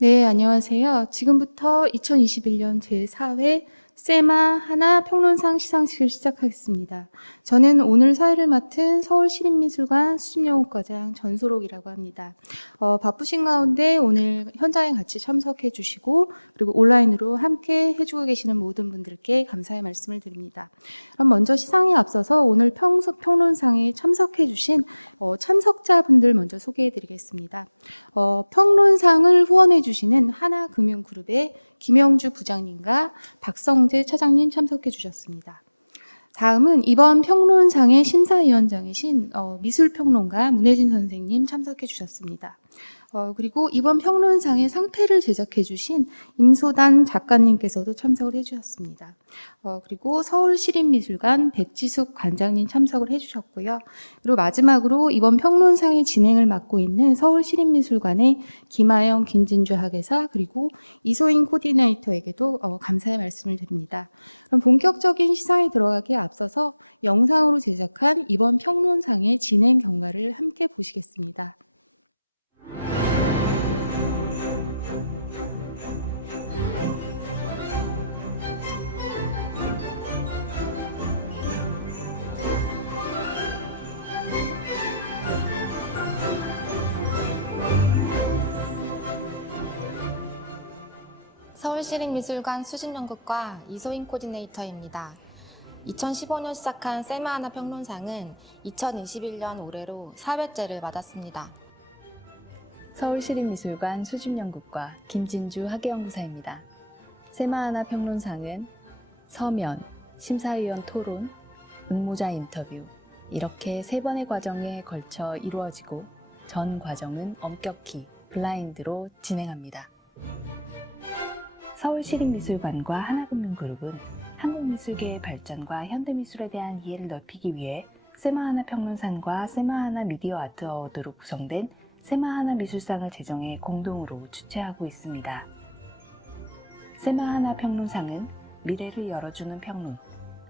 네, 안녕하세요. 지금부터 2021년 제4회 세마 하나 평론상 시상식을 시작하겠습니다. 저는 오늘 사회를 맡은 서울시립미술관 수집영업과장 전소록이라고 합니다. 어, 바쁘신 가운데 오늘 현장에 같이 참석해 주시고 그리고 온라인으로 함께 해주고 계시는 모든 분들께 감사의 말씀을 드립니다. 그럼 먼저 시상에 앞서서 오늘 평소 평론상에 참석해 주신 어, 참석자분들 먼저 소개해 드리겠습니다. 어, 평론상을 후원해 주시는 하나금융그룹의 김영주 부장님과 박성재 차장님 참석해 주셨습니다. 다음은 이번 평론상의 심사위원장이신 어, 미술평론가 문혜진 선생님 참석해 주셨습니다. 어, 그리고 이번 평론상의 상패를 제작해 주신 임소단 작가님께서도 참석을 해 주셨습니다. 어, 그리고 서울시립미술관 백지숙 관장님 참석을 해 주셨고요. 그리고 마지막으로 이번 평론상의 진행을 맡고 있는 서울시립미술관의 김아영, 김진주 학예사 그리고 이소인 코디네이터에게도 어, 감사의 말씀을 드립니다. 그럼 본격적인 시상에 들어가기에 앞서서 영상으로 제작한 이번 평론상의 진행 경과를 함께 보시겠습니다. 서울시립미술관 수집연극과 이소인 코디네이터입니다. 2015년 시작한 세마 하나 평론상은 2021년 올해로 4회째를 맞았습니다. 서울시립미술관 수집연극과 김진주 학예연구사입니다. 세마하나 평론상은 서면, 심사위원 토론, 응모자 인터뷰 이렇게 세 번의 과정에 걸쳐 이루어지고 전 과정은 엄격히 블라인드로 진행합니다. 서울시립미술관과 하나금융그룹은 한국미술계의 발전과 현대미술에 대한 이해를 넓히기 위해 세마하나 평론상과 세마하나 미디어 아트 어워드로 구성된 세마하나 미술상을 제정해 공동으로 주최하고 있습니다. 세마하나 평론상은 미래를 열어주는 평론,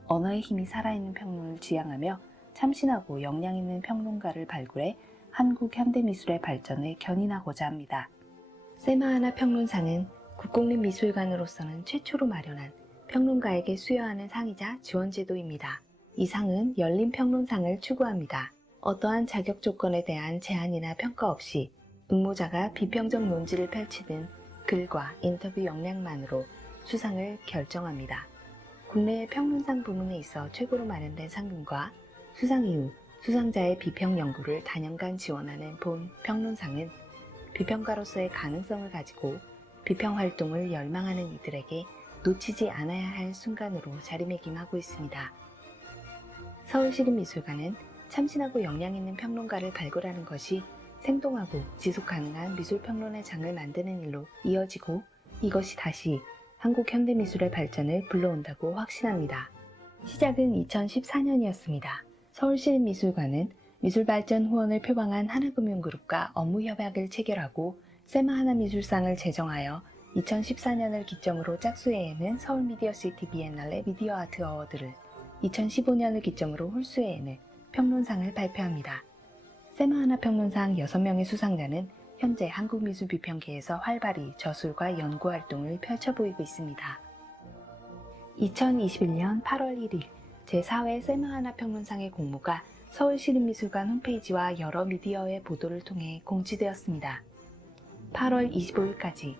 언어의 힘이 살아있는 평론을 지향하며 참신하고 역량 있는 평론가를 발굴해 한국 현대미술의 발전을 견인하고자 합니다. 세마하나 평론상은 국공립 미술관으로서는 최초로 마련한 평론가에게 수여하는 상이자 지원 제도입니다. 이 상은 열린 평론상을 추구합니다. 어떠한 자격 조건에 대한 제한이나 평가 없이 응모자가 비평적 논지를 펼치는 글과 인터뷰 역량만으로 수상을 결정합니다. 국내의 평론상 부문에 있어 최고로 마련된 상금과 수상 이후 수상자의 비평 연구를 단연간 지원하는 본 평론상은 비평가로서의 가능성을 가지고 비평 활동을 열망하는 이들에게 놓치지 않아야 할 순간으로 자리매김하고 있습니다. 서울시립미술관은 참신하고 역량 있는 평론가를 발굴하는 것이 생동하고 지속 가능한 미술 평론의 장을 만드는 일로 이어지고 이것이 다시 한국 현대미술의 발전을 불러온다고 확신합니다. 시작은 2014년이었습니다. 서울시립미술관은 미술발전 후원을 표방한 하나금융그룹과 업무 협약을 체결하고 세마하나 미술상을 제정하여 2014년을 기점으로 짝수회에는 서울 미디어시티 비엔날레 미디어 아트 어워드를 2015년을 기점으로 홀수회에는 평론상을 발표합니다. 세마하나 평론상 6명의 수상자는 현재 한국미술비평계에서 활발히 저술과 연구 활동을 펼쳐 보이고 있습니다. 2021년 8월 1일 제4회 세마하나 평론상의 공모가 서울시립미술관 홈페이지와 여러 미디어의 보도를 통해 공지되었습니다. 8월 25일까지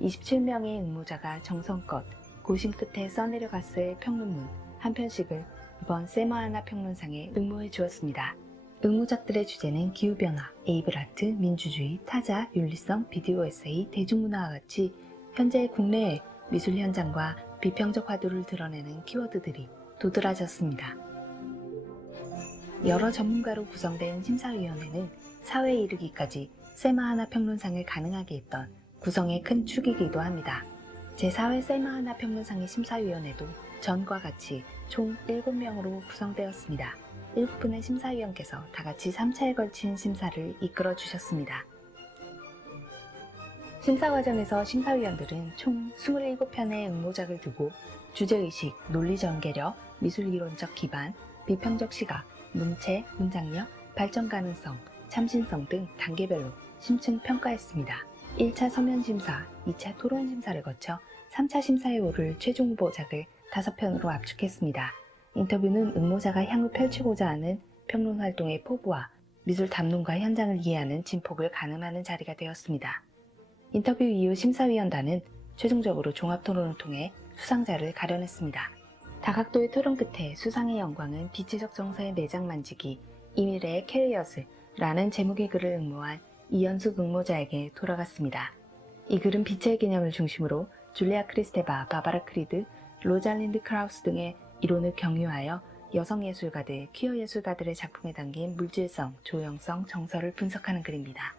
27명의 응모자가 정성껏 고심 끝에 써내려갔을 평론문 한 편씩을 이번 세마하나 평론상에 응모해 주었습니다. 응모작들의 주제는 기후변화, 에이블아트, 민주주의, 타자, 윤리성, 비디오 에세이, 대중문화와 같이 현재 국내의 미술 현장과 비평적 화두를 드러내는 키워드들이 도드라졌습니다. 여러 전문가로 구성된 심사위원회는 사회에 이르기까지 세마하나 평론상을 가능하게 했던 구성의 큰 축이기도 합니다. 제4회 세마하나 평론상의 심사위원회도 전과 같이 총 7명으로 구성되었습니다. 7분의 심사위원께서 다 같이 3차에 걸친 심사를 이끌어 주셨습니다. 심사 과정에서 심사위원들은 총 27편의 응모작을 두고 주제의식, 논리전개력, 미술이론적 기반, 비평적 시각, 문체, 문장력, 발전 가능성, 참신성 등 단계별로 심층 평가했습니다. 1차 서면 심사, 2차 토론 심사를 거쳐 3차 심사에 오를 최종 후보작을 5편으로 압축했습니다. 인터뷰는 응모자가 향후 펼치고자 하는 평론 활동의 포부와 미술 담론과 현장을 이해하는 진폭을 가늠하는 자리가 되었습니다. 인터뷰 이후 심사위원단은 최종적으로 종합 토론을 통해 수상자를 가려냈습니다. 다각도의 토론 끝에 수상의 영광은 비치적 정서의 내장 만지기, 이미래의 캐리어스 라는 제목의 글을 응모한 이연숙 응모자에게 돌아갔습니다. 이 글은 빛의 개념을 중심으로 줄리아 크리스테바, 바바라 크리드, 로잘린드 크라우스 등의 이론을 경유하여 여성 예술가들, 퀴어 예술가들의 작품에 담긴 물질성, 조형성, 정서를 분석하는 글입니다.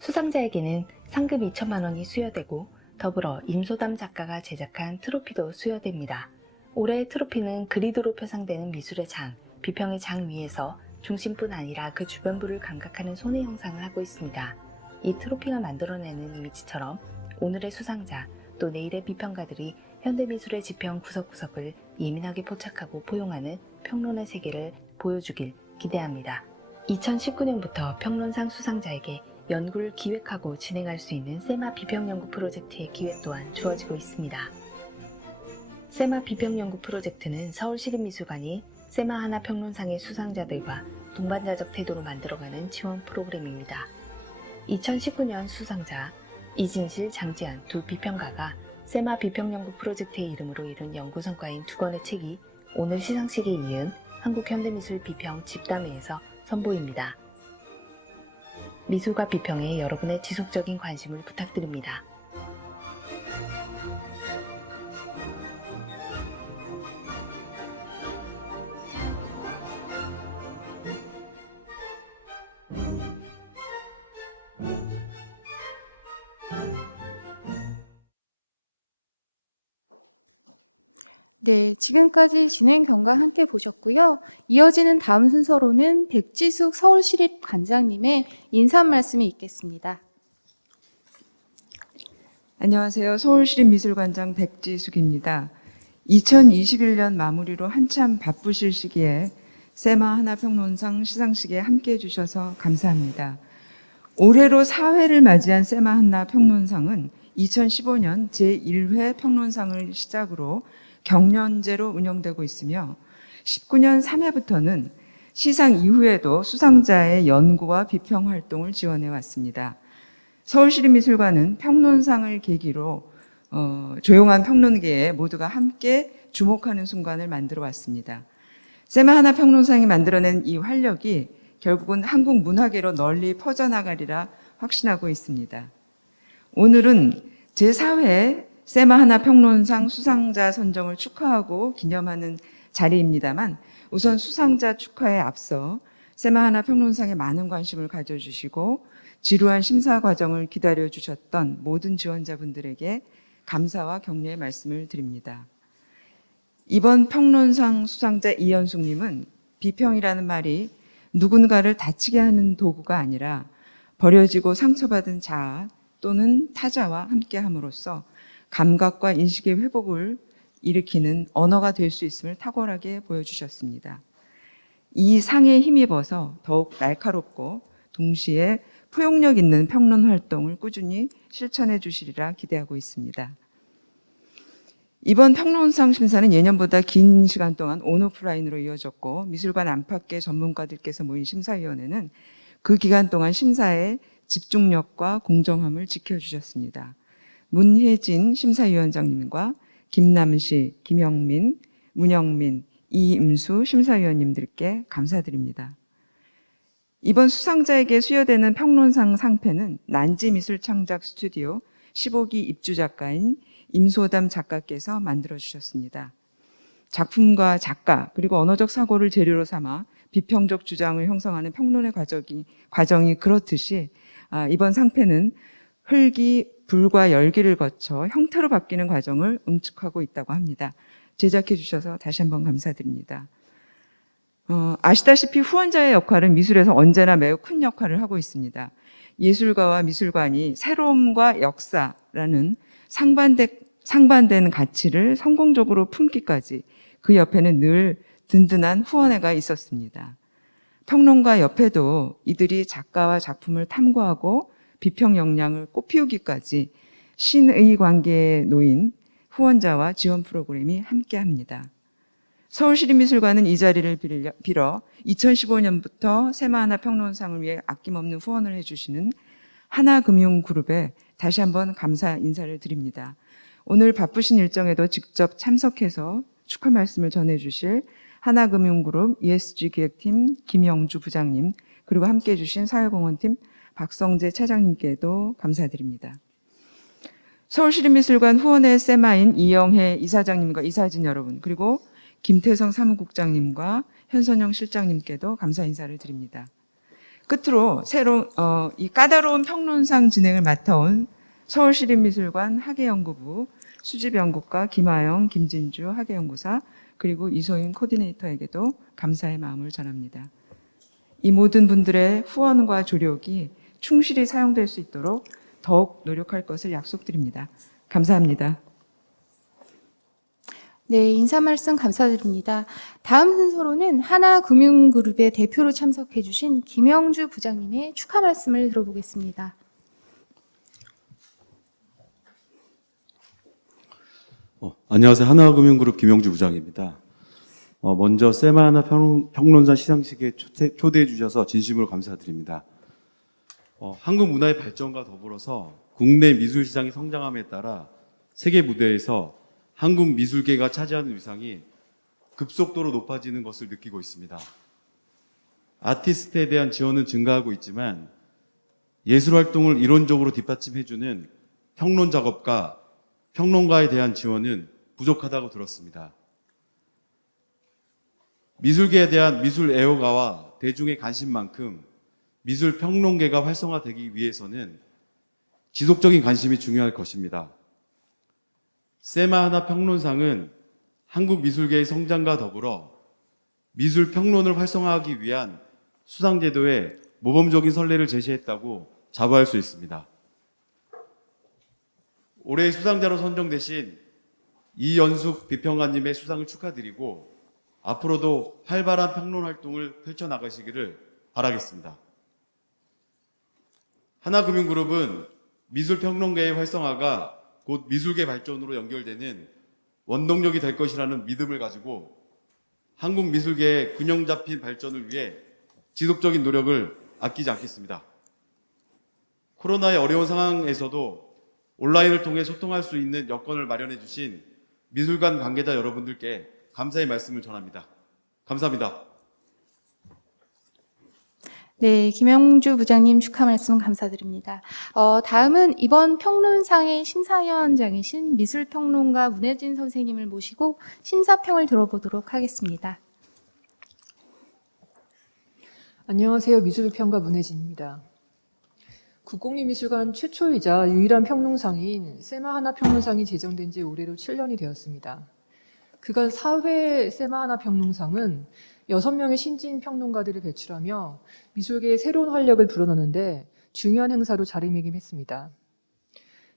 수상자에게는 상금 2천만 원이 수여되고 더불어 임소담 작가가 제작한 트로피도 수여됩니다. 올해의 트로피는 그리드로 표상되는 미술의 장, 비평의 장 위에서 중심뿐 아니라 그 주변부를 감각하는 손의 형상을 하고 있습니다. 이 트로피가 만들어내는 이미지처럼 오늘의 수상자 또 내일의 비평가들이 현대미술의 지평 구석구석을 예민하게 포착하고 포용하는 평론의 세계를 보여주길 기대합니다. 2019년부터 평론상 수상자에게 연구를 기획하고 진행할 수 있는 세마 비평연구 프로젝트의 기회 또한 주어지고 있습니다. 세마 비평연구 프로젝트는 서울시립미술관이 세마 하나 평론상의 수상자들과 동반자적 태도로 만들어가는 지원 프로그램입니다. 2019년 수상자 이진실, 장지한 두 비평가가 세마 비평연구 프로젝트의 이름으로 이룬 연구 성과인 두 권의 책이 오늘 시상식에 이은 한국현대미술 비평 집담회에서 선보입니다. 미술과 비평에 여러분의 지속적인 관심을 부탁드립니다. 네, 지금까지 진행 경과 함께 보셨고요. 이어지는 다음 순서로는 백지숙 서울시립 관장님의 인사 말씀이 있겠습니다. 안녕하세요. 서울시립미술관장 백지숙입니다. 2021년 마무리로 한참 바쁘실 시기에 세마 하나평론상 시상식에 함께 해주셔서 감사합니다. 올해로 4회를 맞이한 세마 하나 평론상은 2015년 제1회 평론상을 시작으로 경년제로 운영되고 있으며 19년 3회부터는 시상 이후에도 수상자의 연구와 비평 활동을 지원해 왔습니다. 서울시립미술관은 평론상을 계기로 어, 조용한 평론계에 모두가 함께 주목하는 순간을 만들어 왔습니다. 세마 하나 평론상이 만들어낸 이 활력이 결국은 한국 문화계로 널리 퍼져나가리라 확신하고 있습니다. 오늘은 제4회 세마 하나 평론상 수상자 선정을 축하하고 기념하는 자리입니다만 우선 수상자 축하에 앞서 세마 하나 평론상에 많은 관심을 가져주시고 지루한 심사 과정을 기다려 주셨던 모든 지원자분들에게 감사와 격려의 말씀을 드립니다. 이번 평론상 수상자 이현숙님은 비평이라는 말이 누군가를 다치게 하는 도구가 아니라 버려지고 상처받은 자아 또는 타자와 함께 함으로써 감각과 인식의 회복을 일으키는 언어가 될 수 있음을 탁월하게 보여주셨습니다. 이 상에 힘입어서 더욱 날카롭고 동시에 포용력 있는 평론 활동을 꾸준히 실천해 주시리라 기대하고 있습니다. 이번 평론상 심사는 예년보다 긴 시간 동안 온오프라인으로 이어졌고 미술관 안팎의 전문가들께서 모인 심사위원회는 그 기간 동안 심사의 집중력과 공정함을 지켜주셨습니다. 문혜진 심사위원장님과 김남시, 김영민, 문영민, 이임수 심사위원님들께 감사드립니다. 이번 수상자에게 수여되는 평론상 상패는 난지미술창작 스튜디오 15기 입주 작가인 임소담 작가께서 만들어 주셨습니다. 작품과 작가 그리고 언어적 사고를 재료로 삼아 비평적 주장을 형성하는 평론의 과정이, 과정이 그렇듯이 아, 이번 상패는 흙이 불과 열기를 거쳐 형태로 바뀌는 과정을 응축하고 있다고 합니다. 제작해 주셔서 다시 한번 감사드립니다. 어, 아시다시피 후원자의 역할은 미술에서 언제나 매우 큰 역할을 하고 있습니다. 예술가와 미술관이 새로움과 역사라는 상반된, 상반된 가치를 성공적으로 품기까지 그 옆에는 늘 든든한 후원회가 있었습니다. 평론가 옆에도 이들이 작가와 작품을 탐구하고 비평 역량을 꽃피우기까지 신의 관계에 놓인 후원자와 지원 프로그램이 함께합니다. 서울시립미술관은 이 자리를 빌어 2015년부터 세마하나 평론상을 위해 아낌없는 후원을 해주시는 하나금융그룹에 다시 한번 감사 인사를 드립니다. 오늘 바쁘신 일정에도 직접 참석해서 축하 말씀을 전해주실 하나금융그룹 ESG 기획팀 김영주 부장님 그리고 함께해 주신 사회공헌팀 박성재 차장님께도 감사드립니다. 서울시립미술관 후원의 세마인 이영혜 이사장님과 이사진 여러분 그리고 김태성 사무국장님과 현선영 실장님께도 감사 인사를 드립니다. 끝으로 새로 어, 이 까다로운 평론상 진행을 맡아온 서울시립미술관 학예연구부 수집연구과 김하영, 김진주 학예연구사 그리고 이소임 코디네이터에게도 감사의 마음을 전합니다. 이 모든 분들의 후원과 조력이 충실히 사용될 수 있도록 더욱 노력할 것을 약속드립니다. 감사합니다. 네, 인사 말씀 감사드립니다. 다음 순서로는 하나금융그룹의 대표로 참석해 주신 김영주 부장님의 축하 말씀을 들어보겠습니다. 어, 안녕하세요. 하나금융그룹 김영주 부장입니다. 어, 먼저 세마하나 평론, 평론사 시상식에 초대, 초대해 주셔서 진심으로 감사드립니다. 어, 한국 문화의 발전과 더불어서 국내 미술 시장이 성장함에 따라 세계 무대에서 한국 미술계가 차지하는 위상이 급속도로 높아지는 것을 느끼고 있습니다. 아티스트에 대한 지원은 증가하고 있지만 예술 활동을 이론적으로 뒷받침해주는 평론 작업과 평론가에 대한 지원은 부족하다고 들었습니다. 미술계에 대한 미술 애호가와 대중의 관심만큼 미술 평론계가 활성화되기 위해서는 지속적인 관심이 중요할 것입니다. 세마 하나 평론상은 한국 미술계의 성장과 더불어 미술 평론을 활성화하기 위한 수상제도의 모범적인 선례를 제시했다고 자부할 수 있습니다. 올해 수상자로 선정되신 이연숙 비평가님의 수상을 축하드리고 앞으로도 활발한 평론 활동을 펼쳐나가시기를 바라겠습니다. 하나금융그룹은 미술평론계의 활성화가 곧 미술계 발전으로 연결되는 원동력이 될 것이라는 믿음을 가지고 한국 미술계의 균형 잡힌 발전을 위해 지속적인 노력을 아끼지 않겠습니다. 코로나의 어려운 상황에서도 온라인을 통해 소통할 수 있는 여건을 마련해 주신 미술관 관계자 여러분들께 감사의 말씀을 전합니다. 감사합니다. 네, 김영주 부장님 축하 말씀 감사드립니다. 어, 다음은 이번 평론상의 심사위원장이신 미술평론가 문혜진 선생님을 모시고 심사평을 들어보도록 하겠습니다. 안녕하세요. 미술평가 문혜진입니다. 국공립 미술관 최초이자 유일한 평론상인 세마 하나 평론상이 제정된 지 올해로 7년이 되었습니다. 그간 4회 세마 하나 평론상은 6명의 신진 평론가들을 배출하며 미술계의 새로운 활력을 불어넣는데 중요한 행사로 자리매김했습니다.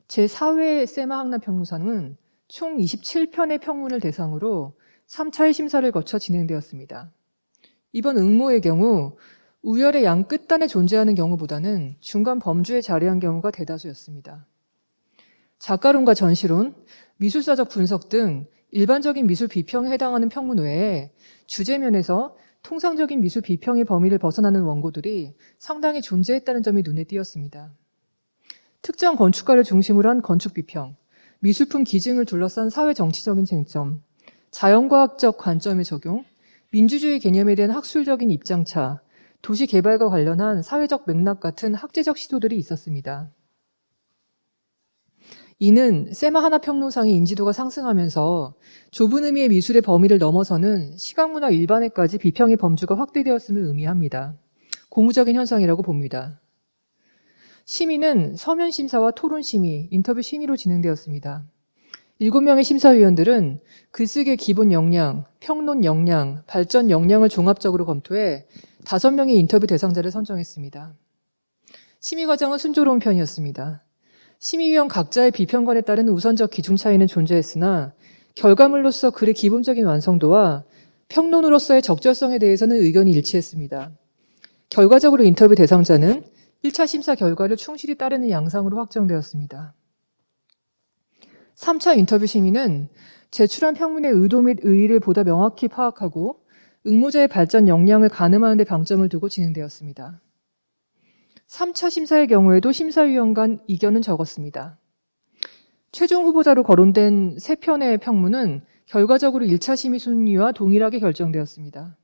제4회 세마하나 평론상은 총 27편의 평문을 대상으로 3차의 심사를 거쳐 진행되었습니다. 이번 응모의 경우 우열의 양 끝단에 존재하는 경우보다는 중간 범주에 자리한 경우가 대다수였습니다. 작가론과 전시론, 미술사적 분석 등 일반적인 미술 비평에 해당하는 평문 외에 주제면에서 통상적인 미술 비평의 범위를 벗어나는 원고들이 상당히 존재했다는 점이 눈에 띄었습니다. 특정 건축가를 중심으로 한 건축 비평, 미술품 기증을 둘러싼 사회 정치적인 쟁점, 자연과학적 관점의 적용, 민주주의 개념에 대한 학술적인 입장차, 도시 개발과 관련한 사회적 맥락 같은 학제적 시도들이 있었습니다. 이는 세마 하나 평론상의 인지도가 상승하면서 좁은 의미의 미술의 범위를 넘어서는 시각문화 일반에까지 비평의 범주가 확대되었음을 의미합니다. 고무적인 현상이라고 봅니다. 심의는 서면 심사와 토론 심의, 인터뷰 심의로 진행되었습니다. 7명의 심사위원들은 글쓰기의 기본 역량, 평론 역량, 발전 역량을 종합적으로 검토해 5명의 인터뷰 대상자를 선정했습니다. 심의 과정은 순조로운 편이었습니다. 심의위원 각자의 비평관에 따른 우선적 기준 차이는 존재했으나 결과물로서 글의 기본적인 완성도와 평론으로서의 적절성에 대해서는 의견이 일치했습니다. 결과적으로 인터뷰 대상자는 1차 심사 결과를 충실히 따르는 양상으로 확정되었습니다. 3차 인터뷰 심의는 제출한 평문의 의도 및 의의를 보다 명확히 파악하고 응모자의 발전 역량을 가늠하는 데 방점을 두고 진행되었습니다. 3차 심사의 경우에도 심사위원 간 이견은 적었습니다. 최종 후보자로 거론된 세 편의 평문은 결과적으로 1차 심의 순위와 동일하게 결정되었습니다.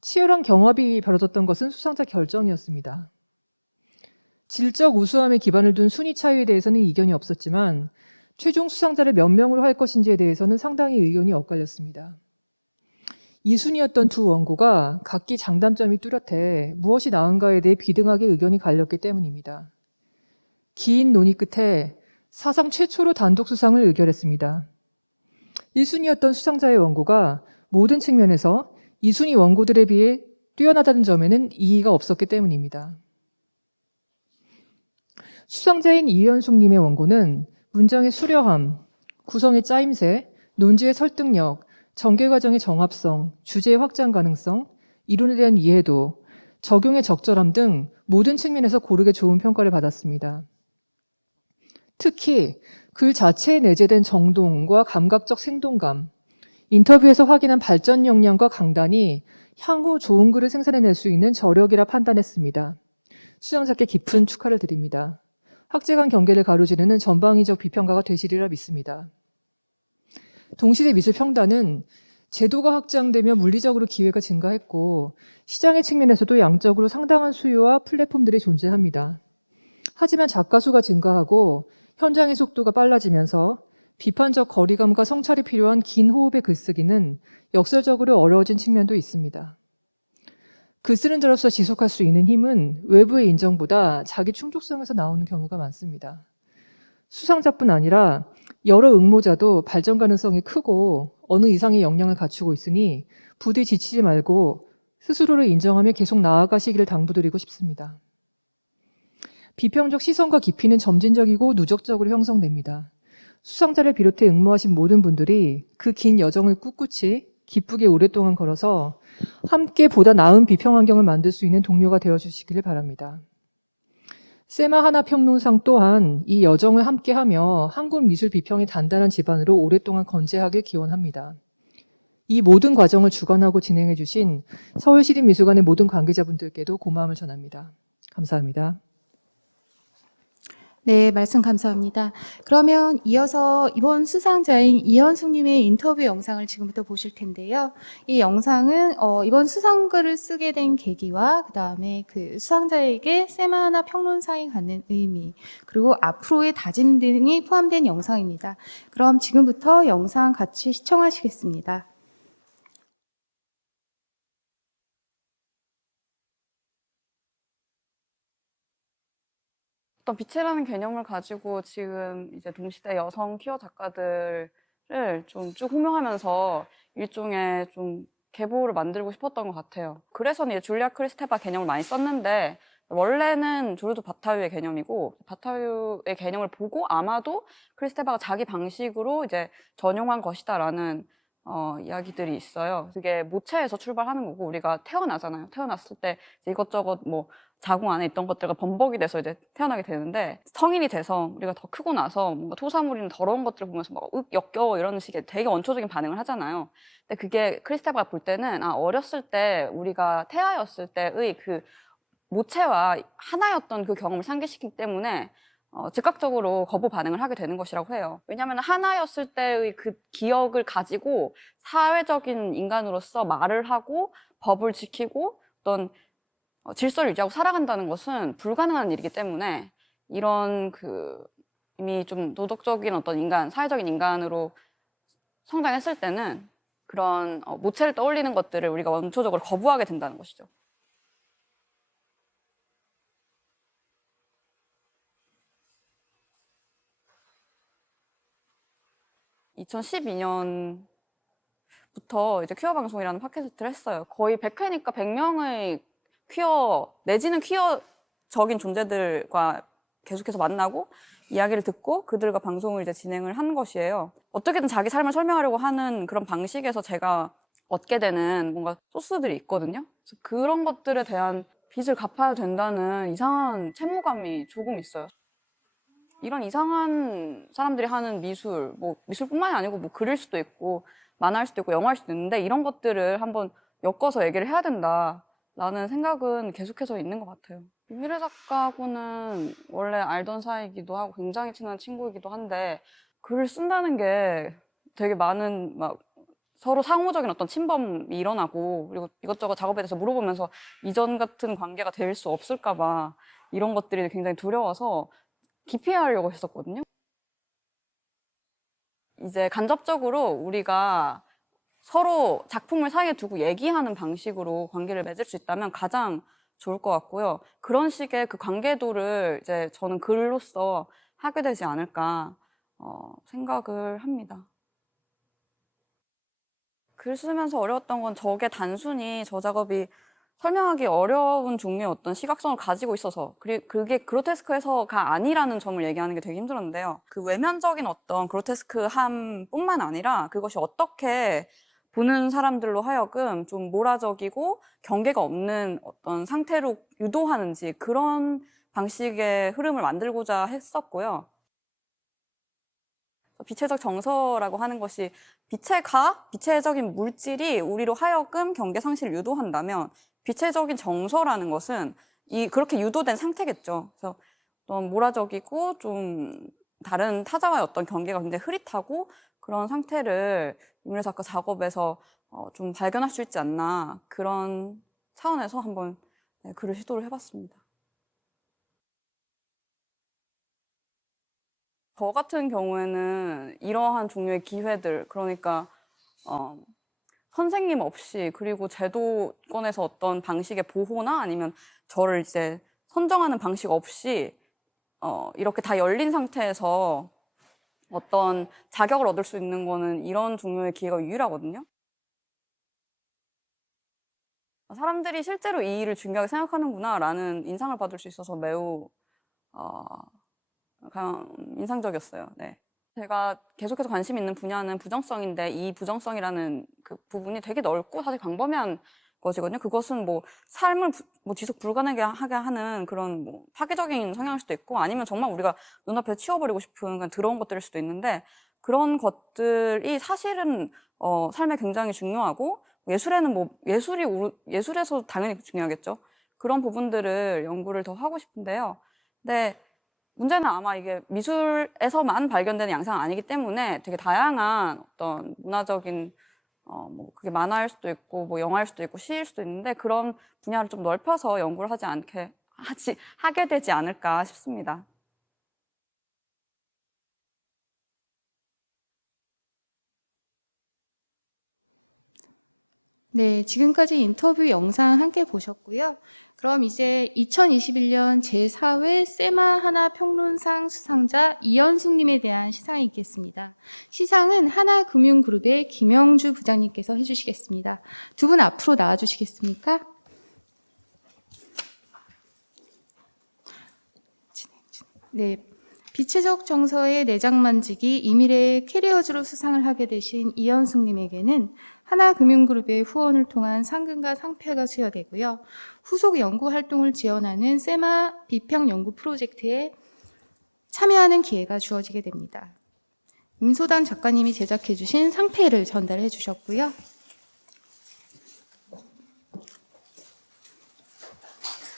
치열한 경합이 벌어졌던 것은 수상자 결정이었습니다. 질적 우수함에 기반을 둔 순위 차이에 대해서는 이견이 없었지만 최종 수상자를 몇 명으로 할 것인지에 대해서는 상당히 의견이 엇갈렸습니다. 2순위였던 두 원고가 각기 장단점이 뚜렷해 무엇이 나은가에 대해 비등하게 의견이 갈렸기 때문입니다. 긴 논의 끝에 사상 최초로 단독 수상을 의결했습니다. 1순위였던 수상자의 원고가 모든 측면에서 2순위 원고들에 비해 뛰어나다는 점에는 이의가 없었기 때문입니다. 수상자인 이현숙님의 원고는 문장의 수려함, 구성의 짜임새, 논지의 설득력, 전개 과정의 정합성, 주제의 확장 가능성, 이론에 대한 이해도, 적용의 적절함 등 모든 측면에서 고르게 좋은 평가를 받았습니다. 특히 글 자체에 내재된 정동과 감각적 생동감, 인터뷰에서 확인한 발전 역량과 강단이 향후 좋은 글을 생산해낼 수 있는 저력이라 판단했습니다. 수상자께 깊은 축하를 드립니다. 학제간 경계를 가로지르는 전방위적 비평가가 되시리라 믿습니다. 동시대 미술평단은 제도가 확장되며 물리적으로 기회가 증가했고 시장의 측면에서도 양적으로 상당한 수요와 플랫폼들이 존재합니다. 하지만 작가 수가 증가하고 현장의 속도가 빨라지면서 비판적 거리감과 성찰이 필요한 긴 호흡의 글쓰기는 역설적으로 어려워진 측면도 있습니다. 글 쓰는 자로서 지속할 수 있는 힘은 외부의 인정보다 자기 충족성에서 나오는 경우가 많습니다. 수상자뿐 아니라 여러 응모자도 발전 가능성이 크고 어느 이상의 역량을 갖추고 있으니 부디 지치지 말고 스스로를 인정하며 계속 나아가시기를 당부드리고 싶습니다. 비평적 시선과 깊이는 점진적이고 누적적으로 형성됩니다. 수상자를 비롯해 응모하신 모든 분들이 그 긴 여정을 꿋꿋이 기쁘게 오랫동안 걸어서 함께 보다 나은 비평 환경을 만들 수 있는 동료가 되어 주시기를 바랍니다. 세마 하나 평론상 또한 이 여정을 함께하며 한국 미술 비평의 단단한 지반으로 오랫동안 건재하길 기원합니다. 이 모든 과정을 주관하고 진행해 주신 서울시립미술관의 모든 관계자분들께도 고마움을 전합니다. 감사합니다. 네, 말씀 감사합니다. 그러면 이어서 이번 수상자인 이현숙님의 인터뷰 영상을 지금부터 보실 텐데요. 이 영상은 어, 이번 수상글을 쓰게 된 계기와 그 다음에 그 수상자에게 세마하나 평론상이 갖는 의미 그리고 앞으로의 다짐 등이 포함된 영상입니다. 그럼 지금부터 영상 같이 시청하시겠습니다. 어떤 빛이라는 개념을 가지고 지금 이제 동시대 여성 퀴어 작가들을 좀 쭉 호명하면서 일종의 좀 계보를 만들고 싶었던 것 같아요. 그래서 이제 줄리아 크리스테바 개념을 많이 썼는데 원래는 조르도 바타유의 개념이고 바타유의 개념을 보고 아마도 크리스테바가 자기 방식으로 이제 전용한 것이다라는 어, 이야기들이 있어요. 그게 모체에서 출발하는 거고 우리가 태어나잖아요. 태어났을 때 이것저것 뭐 자궁 안에 있던 것들과 범벅이 돼서 이제 태어나게 되는데 성인이 돼서 우리가 더 크고 나서 뭔가 토사물이나 더러운 것들을 보면서 막 윽, 역겨워 이런 식의 되게 원초적인 반응을 하잖아요. 근데 그게 크리스테바가 볼 때는 아, 어렸을 때 우리가 태아였을 때의 그 모체와 하나였던 그 경험을 상기시키기 때문에 어, 즉각적으로 거부 반응을 하게 되는 것이라고 해요. 왜냐하면 하나였을 때의 그 기억을 가지고 사회적인 인간으로서 말을 하고 법을 지키고 어떤 어, 질서를 유지하고 살아간다는 것은 불가능한 일이기 때문에 이런 그 이미 좀 도덕적인 어떤 인간, 사회적인 인간으로 성장했을 때는 그런 어, 모체를 떠올리는 것들을 우리가 원초적으로 거부하게 된다는 것이죠. (2012년) 부터 이제 퀴어 방송이라는 팟캐스트를 했어요. 거의 100회니까 100명의 퀴어 내지는 퀴어적인 존재들과 계속해서 만나고 이야기를 듣고 그들과 방송을 이제 진행을 한 것이에요. 어떻게든 자기 삶을 설명하려고 하는 그런 방식에서 제가 얻게 되는 뭔가 소스들이 있거든요. 그래서 그런 것들에 대한 빚을 갚아야 된다는 이상한 책무감이 조금 있어요. 이런 이상한 사람들이 하는 미술, 뭐 미술뿐만이 아니고 뭐 그릴 수도 있고 만화할 수도 있고 영화할 수도 있는데 이런 것들을 한번 엮어서 얘기를 해야 된다 라는 생각은 계속해서 있는 것 같아요. 유미래 작가하고는 원래 알던 사이이기도 하고 굉장히 친한 친구이기도 한데 글을 쓴다는 게 되게 많은 막 서로 상호적인 어떤 침범이 일어나고 그리고 이것저것 작업에 대해서 물어보면서 이전 같은 관계가 될 수 없을까 봐 이런 것들이 굉장히 두려워서 기피하려고 했었거든요. 이제 간접적으로 우리가 서로 작품을 사이에 두고 얘기하는 방식으로 관계를 맺을 수 있다면 가장 좋을 것 같고요. 그런 식의 그 관계도를 이제 저는 글로써 하게 되지 않을까 어, 생각을 합니다. 글 쓰면서 어려웠던 건 저게 단순히 저 작업이 설명하기 어려운 종류의 어떤 시각성을 가지고 있어서 그게 그로테스크해서가 아니라는 점을 얘기하는 게 되게 힘들었는데요. 그 외면적인 어떤 그로테스크함뿐만 아니라 그것이 어떻게 보는 사람들로 하여금 좀 몰아적이고 경계가 없는 어떤 상태로 유도하는지 그런 방식의 흐름을 만들고자 했었고요. 비체적 정서라고 하는 것이 빛의 가, 비체적인 물질이 우리로 하여금 경계 상실을 유도한다면 비체적인 정서라는 것은 이 그렇게 유도된 상태겠죠. 그래서 어떤 몰아적이고 좀 다른 타자와의 어떤 경계가 굉장히 흐릿하고 그런 상태를 인물의 작가 작업에서 어, 좀 발견할 수 있지 않나 그런 차원에서 한번 네, 글을 시도를 해봤습니다. 저 같은 경우에는 이러한 종류의 기회들, 그러니까 어, 선생님 없이 그리고 제도권에서 어떤 방식의 보호나 아니면 저를 이제 선정하는 방식 없이 어, 이렇게 다 열린 상태에서 어떤 자격을 얻을 수 있는 거는 이런 종류의 기회가 유일하거든요. 사람들이 실제로 이 일을 중요하게 생각하는구나라는 인상을 받을 수 있어서 매우 어, 가장 인상적이었어요. 네. 제가 계속해서 관심 있는 분야는 부정성인데 이 부정성이라는 그 부분이 되게 넓고 사실 광범위한 것이거든요. 그것은 뭐 삶을 부- 뭐 지속 불가능하게 하게 하는 그런 뭐 파괴적인 성향일 수도 있고 아니면 정말 우리가 눈앞에 치워버리고 싶은 그냥 더러운 것들일 수도 있는데 그런 것들이 사실은 어, 삶에 굉장히 중요하고 예술에는 뭐 예술이 우- 예술에서 당연히 중요하겠죠. 그런 부분들을 연구를 더 하고 싶은데요. 근데 문제는 아마 이게 미술에서만 발견되는 양상은 아니기 때문에 되게 다양한 어떤 문화적인 어, 뭐 그게 만화일 수도 있고 뭐 영화일 수도 있고 시일 수도 있는데 그런 분야를 좀 넓혀서 연구를 하지 않게 하지 하게 되지 않을까 싶습니다. 네, 지금까지 인터뷰 영상 함께 보셨고요. 그럼 이제 2021년 제4회 세마 하나 평론상 수상자 이현숙님에 대한 시상이 있겠습니다. 시상은 하나금융그룹의 김영주 부장님께서 해주시겠습니다. 두 분 앞으로 나와주시겠습니까? 네. 비체적 정서의 내장 만지기 이미래의 캐리어즈로 수상을 하게 되신 이현숙님에게는 하나금융그룹의 후원을 통한 상금과 상패가 수여되고요. 후속 연구 활동을 지원하는 세마 비평 연구 프로젝트에 참여하는 기회가 주어지게 됩니다. 임소단 작가님이 제작해 주신 상패를 전달해 주셨고요.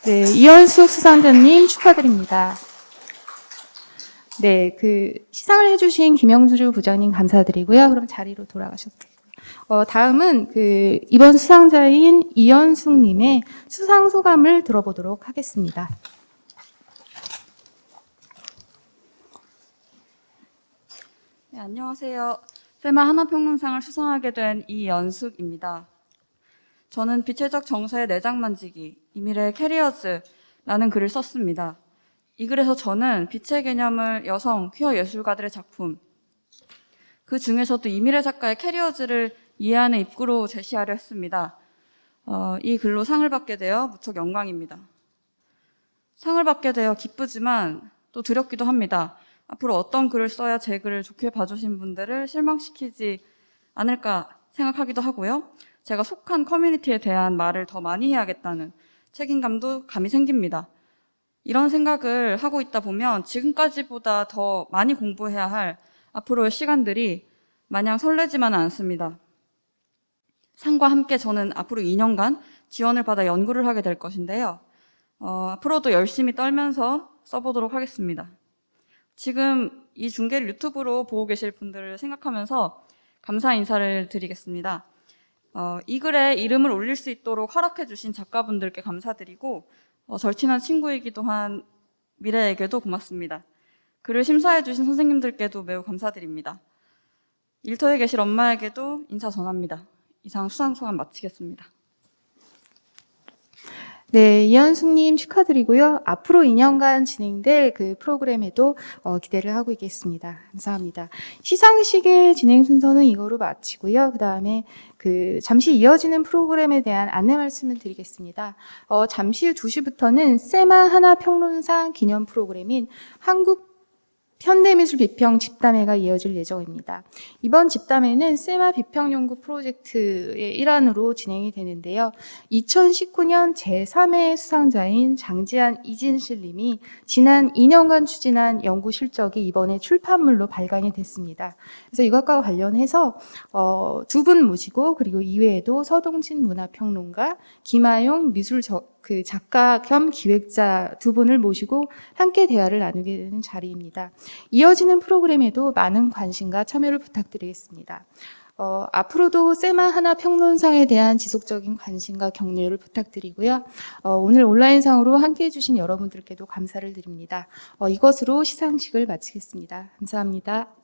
네, 이현숙 수상자님 축하드립니다. 네, 그 시상을 해주신 김영주 부장님 감사드리고요. 그럼 자리로 돌아가셔도 돼요. 어, 다음은 그 이번 수상자인 이현숙님의 수상 소감을 들어보도록 하겠습니다. 네, 안녕하세요. 세마 하나평론상을 수상하게 된 이연숙입니다. 저는 비체적 정서의 내장 만지기, 이밀의 캐리어즈라는 글을 썼습니다. 이 글에서 저는 빛의 개념을 여성, 퀴어 예술가들의 작품, 그 중에서도 이밀의 작가의 캐리어즈를 이해하는 입구로 제시하려 했습니다. 어, 이 글로 상을 받게 되어 무척 영광입니다. 상을 받게 되어 기쁘지만 또 두렵기도 합니다. 앞으로 어떤 글을 써야 제 글을 좋게 봐주신 분들을 실망시키지 않을까 생각하기도 하고요. 제가 속한 커뮤니티에 대한 말을 더 많이 해야겠다는 책임감도 감이 생깁니다. 이런 생각을 하고 있다 보면 지금까지보다 더 많이 공부해야 할 앞으로의 시간들이 마냥 설레지만은 않습니다. 상과 함께 저는 앞으로 2년간 지원을 받아 연구를 하게 될 것인데요. 어, 앞으로도 열심히 떨면서 써보도록 하겠습니다. 지금 이 중계를 유튜브로 보고 계실 분들을 생각하면서 감사 인사를 드리겠습니다. 어, 이 글에 이름을 올릴 수 있도록 허락해 주신 작가분들께 감사드리고 어, 절친한 친구이기도 한 미래에게도 고맙습니다. 글을 심사해 주신 선생님들께도 매우 감사드립니다. 일터에 계실 엄마에게도 인사 전합니다. 이상 수상 소감 마치겠습니다. 네, 이현숙님 축하드리고요. 앞으로 2년간 진행될 그 프로그램에도 어, 기대를 하고 있겠습니다. 감사합니다. 시상식의 진행 순서는 이거로 마치고요. 그 다음에 그 잠시 이어지는 프로그램에 대한 안내 말씀을 드리겠습니다. 어, 잠시 후 2시부터는 세마 하나 평론상 기념 프로그램인 한국 현대미술 비평 집담회가 이어질 예정입니다. 이번 집담회는 세마 비평 연구 프로젝트의 일환으로 진행이 되는데요. 2019년 제3회 수상자인 장지한 이진실 님이 지난 2년간 추진한 연구 실적이 이번에 출판물로 발간이 됐습니다. 그래서 이것과 관련해서 어, 두 분 모시고 그리고 이외에도 서동진 문화평론가, 김하용 미술 저, 그 작가 겸 기획자 두 분을 모시고 함께 대화를 나누게 되는 자리입니다. 이어지는 프로그램에도 많은 관심과 참여를 부탁드리겠습니다. 어, 앞으로도 세마 하나 평론상에 대한 지속적인 관심과 격려를 부탁드리고요. 어, 오늘 온라인상으로 함께 해주신 여러분들께도 감사를 드립니다. 어, 이것으로 시상식을 마치겠습니다. 감사합니다.